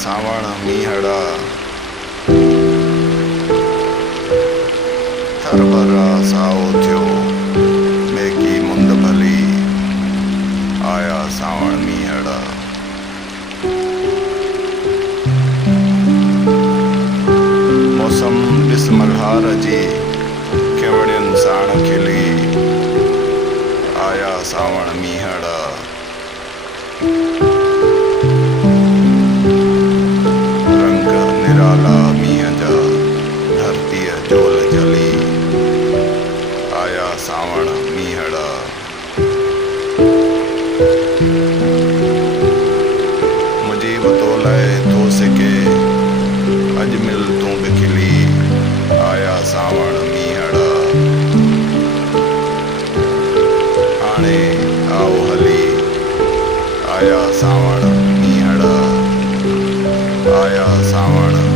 सावण मीहड़ा हरभरा साओ थियो मेकी मुंद भली आया सावण मीहड़ा। मौसम ॾिस मल्हार जी केवड़ियुनि साण खिली आया सावण मीहड़ा। रंग निराला मींहं जा धरतीअ झोल झली आया सावण मीहड़ा। मुजीब तो लाइ थो सिके अज मिल तूं बि खिली आया सावण मीहड़ा। हाणे आओ हली आया सावण मीहड़ा आया सावण।